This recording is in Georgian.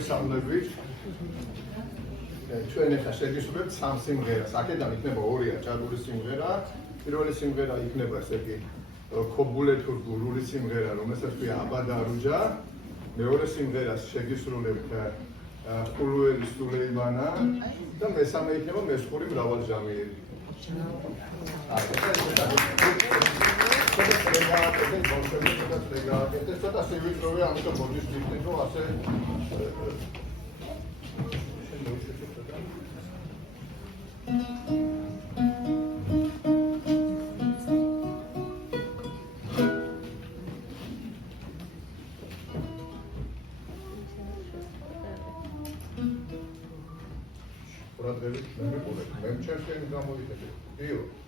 მოგესალმებით. ჩვენ ახლა შეგისურვებთ სამ სიმღერას. აქედან იქნება ორი აჭარული სიმღერა. პირველი სიმღერა იქნება ესე იგი ქობულეთურგული სიმღერა, რომელსაც ქვია აბადარუჯა. მეორე სიმღერას შეგისურვებთ ხულუელის სულეიმანა და მესამე იქნება მესხური მრავალჟამიერი. ცოტა სივიტროვე, ამიტომ მოდის ვიქნებ, რომ ასე ყურადღებით მე მიყურებ, მე ჩემს გამოიხედე. დიო